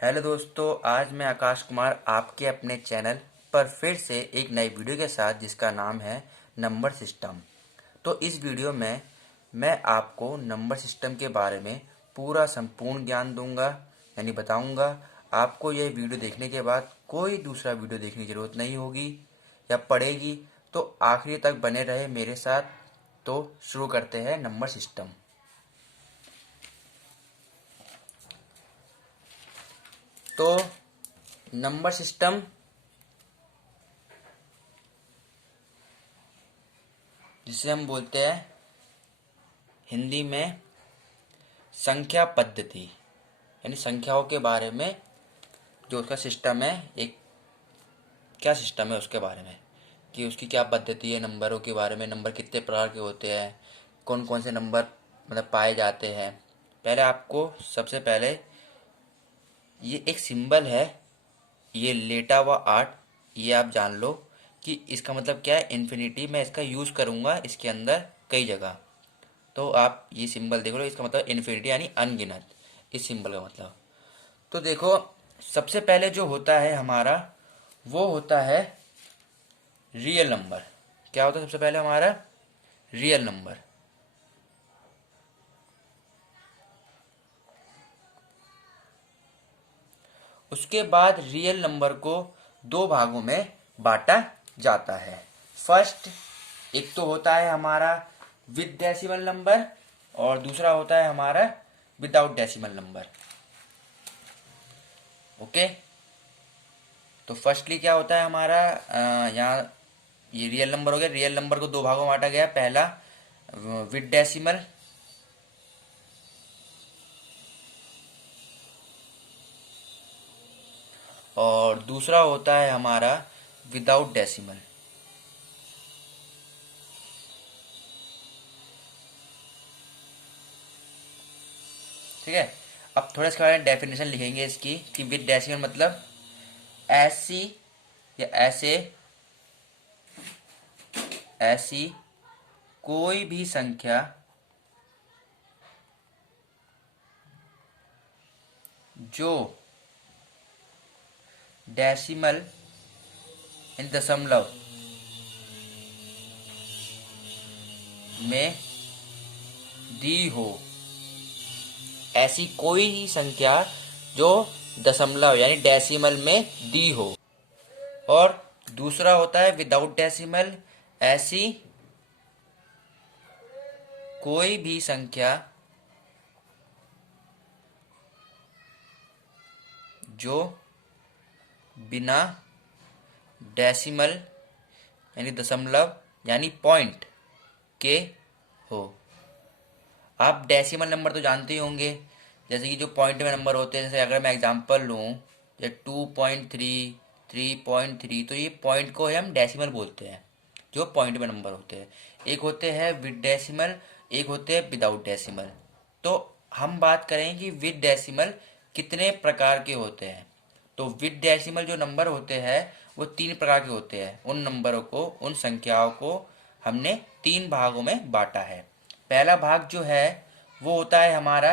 Hello दोस्तों, आज मैं आकाश कुमार आपके अपने चैनल पर फिर से एक नई वीडियो के साथ जिसका नाम है नंबर सिस्टम। तो इस वीडियो में मैं आपको नंबर सिस्टम के बारे में पूरा संपूर्ण ज्ञान दूंगा, यानी बताऊंगा। आपको यह वीडियो देखने के बाद कोई दूसरा वीडियो देखने की ज़रूरत नहीं होगी या पड़ेगी। तो आखिरी तक बने रहे मेरे साथ। तो शुरू करते हैं नंबर सिस्टम। तो नंबर सिस्टम जिसे हम बोलते हैं हिंदी में संख्या पद्धति, यानी संख्याओं के बारे में जो उसका सिस्टम है, एक क्या सिस्टम है उसके बारे में, कि उसकी क्या पद्धति है। नंबरों के बारे में, नंबर कितने प्रकार के होते हैं, कौन कौन से नंबर मतलब पाए जाते हैं। पहले आपको सबसे पहले ये एक सिंबल है, ये लेटा हुआ 8, ये आप जान लो कि इसका मतलब क्या है। इन्फिनिटी मैं इसका यूज़ करूँगा इसके अंदर कई जगह। तो आप ये सिंबल देख लो, इसका मतलब इन्फिनिटी यानी अनगिनत, इस सिंबल का मतलब। तो देखो, सबसे पहले जो होता है हमारा वो होता है रियल नंबर। क्या होता है सबसे पहले हमारा? Real number. उसके बाद रियल नंबर को दो भागों में बांटा जाता है। फर्स्ट, एक तो होता है हमारा विद डेसिमल नंबर और दूसरा होता है हमारा विदाउट डेसिमल नंबर। ओके, तो फर्स्टली क्या होता है हमारा, यहाँ ये रियल नंबर हो गया। रियल नंबर को दो भागों में बांटा गया। पहला विद डेसिमल और दूसरा होता है हमारा विदाउट डेसिमल। ठीक है, अब थोड़ा इसके बारे में डेफिनेशन लिखेंगे इसकी, कि विद डेसिमल मतलब ऐसी या ऐसी कोई भी संख्या जो डेसिमल इन दशमलव में दी हो। ऐसी कोई ही संख्या जो दशमलव यानी डेसिमल में दी हो। और दूसरा होता है विदाउट डेसिमल, ऐसी कोई भी संख्या जो बिना डेसिमल यानी दशमलव यानी पॉइंट के हो। आप डेसिमल नंबर तो जानते ही होंगे, जैसे कि जो पॉइंट में नंबर होते हैं। जैसे अगर मैं एग्जांपल लूँ, जैसे 2.3, 3.3, तो ये पॉइंट को हम डेसिमल बोलते हैं, जो पॉइंट में नंबर होते हैं। एक होते हैं विद डेसिमल, एक होते हैं विदाउट डेसिमल। तो हम बात करें कि विद डेसिमल कितने प्रकार के होते हैं। तो विद डेसिमल जो नंबर होते हैं वो तीन प्रकार के होते हैं। उन नंबरों को, उन संख्याओं को हमने तीन भागों में बांटा है। पहला भाग जो है वो होता है हमारा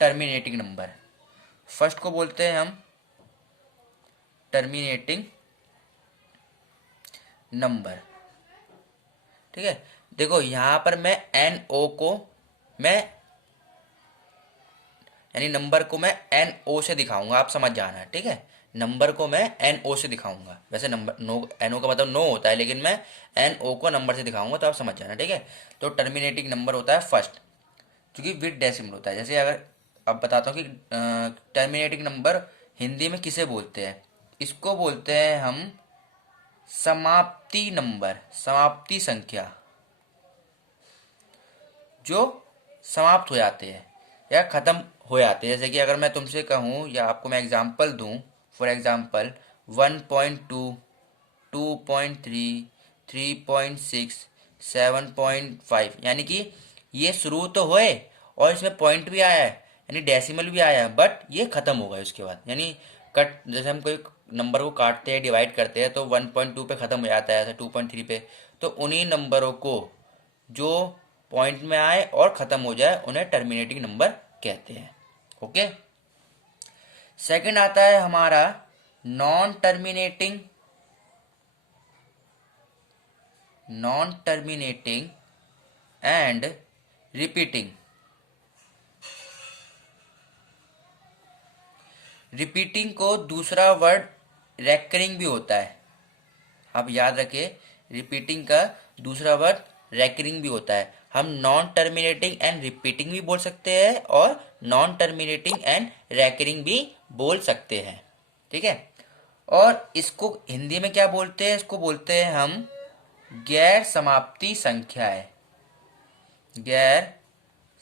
टर्मिनेटिंग नंबर। फर्स्ट को बोलते हैं हम टर्मिनेटिंग नंबर। ठीक है, देखो यहाँ पर मैं एन ओ को, मैं यानी नंबर को मैं एन ओ से दिखाऊंगा, आप समझ जाना। ठीक है, नंबर को मैं एन ओ से दिखाऊंगा। वैसे नंबर नो, एन ओ का मतलब नो होता है, लेकिन मैं एन ओ को नंबर से दिखाऊंगा, तो आप समझ जाना। ठीक है, तो टर्मिनेटिंग नंबर होता है फर्स्ट, क्योंकि विद डेसिमल होता है। जैसे अगर अब बताता हूँ कि टर्मिनेटिंग नंबर हिंदी में किसे बोलते हैं। इसको बोलते हैं हम समाप्ति नंबर, समाप्ति संख्या, जो समाप्त हो जाते हैं या ख़त्म हो जाते हैं। जैसे कि अगर मैं तुमसे कहूँ या आपको मैं एग्जांपल दूँ, फॉर एग्जांपल 1.2, 2.3, 3.6, 7.5, यानी कि ये शुरू तो हुए और इसमें पॉइंट भी आया है, यानी डेसिमल भी आया है, बट ये ख़त्म हो गया उसके बाद। यानी कट, जैसे हम कोई नंबर को काटते हैं, डिवाइड करते हैं, तो 1.2 पे ख़त्म हो जाता है, ऐसा 2.3 पे। तो उन्हीं नंबरों को जो पॉइंट में आए और ख़त्म हो जाए उन्हें टर्मिनेटिंग नंबर कहते हैं। ओके, सेकंड आता है हमारा non terminating and repeating. Repeating को दूसरा वर्ड रेकरिंग भी होता है, आप याद रखें, रिपीटिंग का दूसरा वर्ड रेकरिंग भी होता है। हम नॉन टर्मिनेटिंग एंड रिपीटिंग भी बोल सकते हैं और नॉन टर्मिनेटिंग एंड रेकरिंग भी बोल सकते हैं, ठीक है। और इसको हिंदी में क्या बोलते हैं, इसको बोलते हैं हम गैर समाप्ति संख्याएं। गैर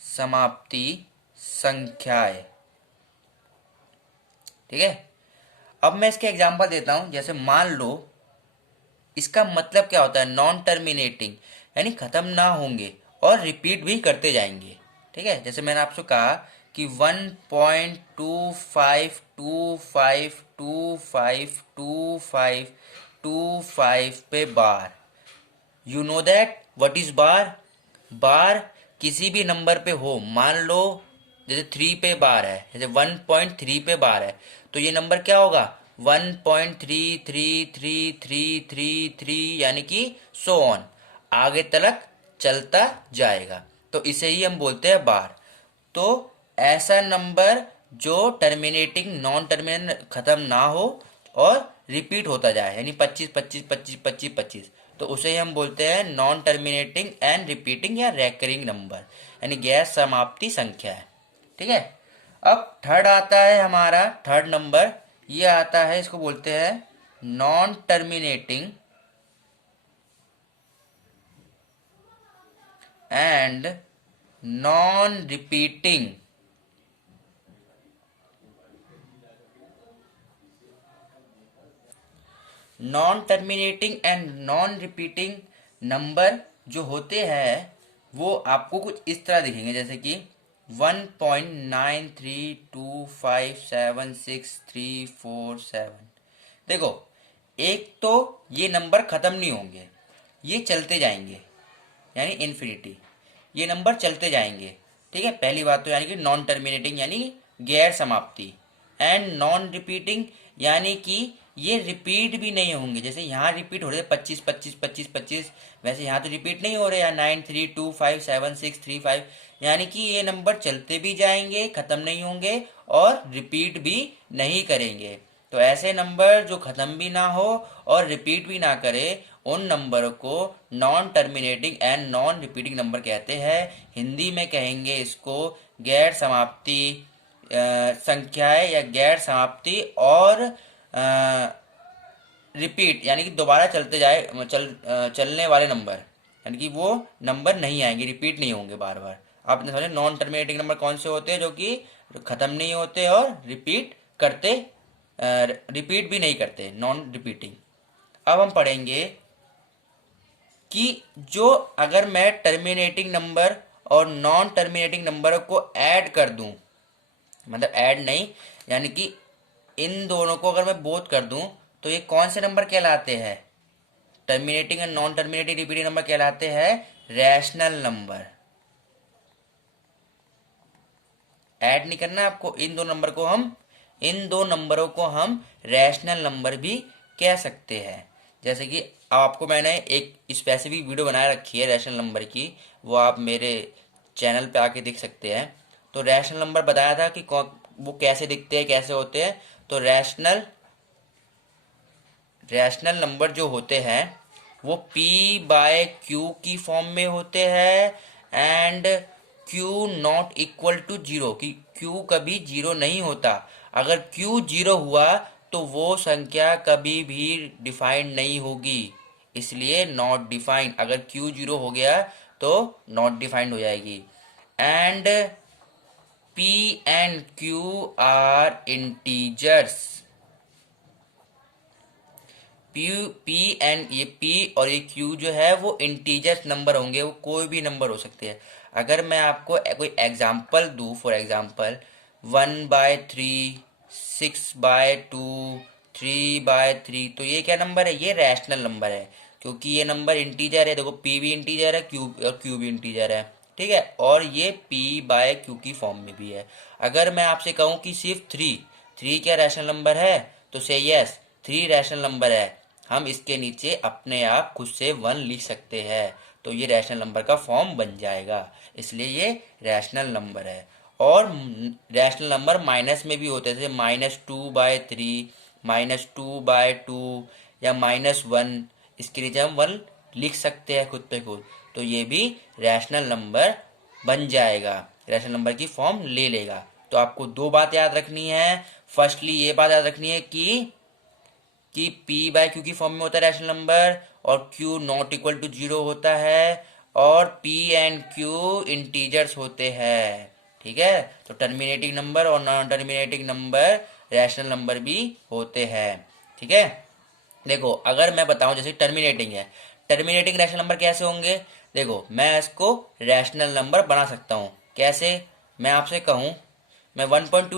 समाप्ति संख्याएं, ठीक है। अब मैं इसके एग्जांपल देता हूं। जैसे मान लो, इसका मतलब क्या होता है, नॉन टर्मिनेटिंग यानी खत्म ना होंगे और रिपीट भी करते जाएंगे, ठीक है। जैसे मैंने आपसे कहा कि 1.25252525 पे bar. You know that what is bar. Bar किसी भी नंबर पे हो, मान लो जैसे 3 पे बार है, जैसे 1.3 पे बार है, तो ये नंबर क्या होगा, 1.3333333 यानी कि सो ऑन, आगे तक चलता जाएगा। तो इसे ही हम बोलते हैं बार। तो ऐसा नंबर जो टर्मिनेटिंग नॉन टर्मिनेटिंग खत्म ना हो और रिपीट होता जाए, यानी 25 25 25 25 25, तो उसे हम बोलते हैं नॉन टर्मिनेटिंग एंड रिपीटिंग या रेकरिंग नंबर, यानी गैर समाप्ति संख्या है, ठीक है। अब थर्ड आता है हमारा, थर्ड नंबर ये आता है, इसको बोलते हैं non terminating and non repeating. Non terminating and non repeating number जो होते हैं वो आपको कुछ इस तरह दिखेंगे, जैसे कि 1.93257634 देखो, एक तो ये नंबर खत्म नहीं होंगे, ये चलते जाएंगे, यानी इन्फिनिटी, ये नंबर चलते जाएंगे, ठीक है। पहली बात तो यानी कि नॉन टर्मिनेटिंग यानी गैर समाप्ति, एंड नॉन रिपीटिंग यानी कि ये रिपीट भी नहीं होंगे। जैसे यहाँ रिपीट हो रहे 25 25 25 25, वैसे यहाँ तो रिपीट नहीं हो रहे हैं 93257635, यानी कि ये नंबर चलते भी जाएंगे, खत्म नहीं होंगे और रिपीट भी नहीं करेंगे। तो ऐसे नंबर जो खत्म भी ना हो और रिपीट भी ना करे, उन नंबर को non terminating and non repeating number कहते हैं। हिंदी में कहेंगे इसको गैर समाप्ति संख्याएं या गैर समाप्ति और रिपीट यानी कि दोबारा चलते जाए चलने वाले नंबर, यानी कि वो नंबर नहीं आएंगे, रिपीट नहीं होंगे बार बार। आपने समझे नॉन टर्मिनेटिंग नंबर कौन से होते हैं, जो कि खत्म नहीं होते और रिपीट भी नहीं करते, नॉन रिपीटिंग। अब हम पढ़ेंगे कि जो अगर मैं टर्मिनेटिंग नंबर और नॉन टर्मिनेटिंग नंबर को ऐड कर दूं, मतलब ऐड नहीं, यानी कि इन दोनों को अगर मैं बोथ कर दूं, तो ये कौन से नंबर कहलाते हैं, terminating and non terminating repeating number कहलाते हैं रैशनल नंबर। ऐड नहीं करना आपको, इन दो नंबरों को हम रैशनल नंबर भी कह सकते हैं। जैसे कि आपको मैंने एक स्पेसिफिक वीडियो बना रखी है रैशनल नंबर की, वो आप मेरे चैनल पे आके देख सकते हैं। तो रैशनल नंबर बताया था कि वो कैसे दिखते हैं, कैसे होते हैं। तो रैशनल नंबर जो होते हैं वो P बाय Q की फॉर्म में होते हैं, and Q not equal to zero, कि Q कभी जीरो नहीं होता। अगर Q जीरो हुआ तो वो संख्या कभी भी डिफाइंड नहीं होगी, इसलिए नॉट डिफाइंड। अगर Q जीरो हो गया तो नॉट डिफाइंड हो जाएगी। And P and Q are integers. ये P और ये Q जो है वो इंटीजर्स नंबर होंगे, वो कोई भी नंबर हो सकते हैं। अगर मैं आपको कोई एग्जांपल दूं, फॉर एग्जांपल 1/3, 6/2, 3/3, तो ये क्या नंबर है, ये रैशनल नंबर है, क्योंकि ये नंबर इंटीजर है। देखो P भी इंटीजर है, Q भी इंटीजर है, ठीक है। और ये P/Q की फॉर्म में भी है। अगर मैं आपसे कहूँ कि सिर्फ 3 क्या रैशनल नंबर है? तो से यस, 3 रैशनल नंबर है। हम इसके नीचे अपने आप खुद से 1 लिख सकते हैं, तो ये रैशनल नंबर का फॉर्म बन जाएगा, इसलिए ये रैशनल नंबर है। और रैशनल नंबर माइनस में भी होते हैं, जैसे -2/3, -2/2 या -1, इसके नीचे हम 1 लिख सकते हैं खुद पे खुद, तो ये भी रैशनल नंबर बन जाएगा, रैशनल नंबर की फॉर्म ले लेगा। तो आपको 2 बात याद रखनी है। फर्स्टली ये बात याद रखनी है कि p/q की फॉर्म में होता है रैशनल नंबर, और q नॉट इक्वल टू 0 होता है, और p एंड q इंटीजर्स होते हैं। ठीक है, तो टर्मिनेटिंग नंबर और non terminating number rational number भी होते हैं। ठीक है, देखो अगर मैं बताऊं जैसे टर्मिनेटिंग है, टर्मिनेटिंग रैशनल नंबर कैसे होंगे? देखो मैं इसको रैशनल नंबर बना सकता हूं कैसे? मैं आपसे कहूं मैं 1.2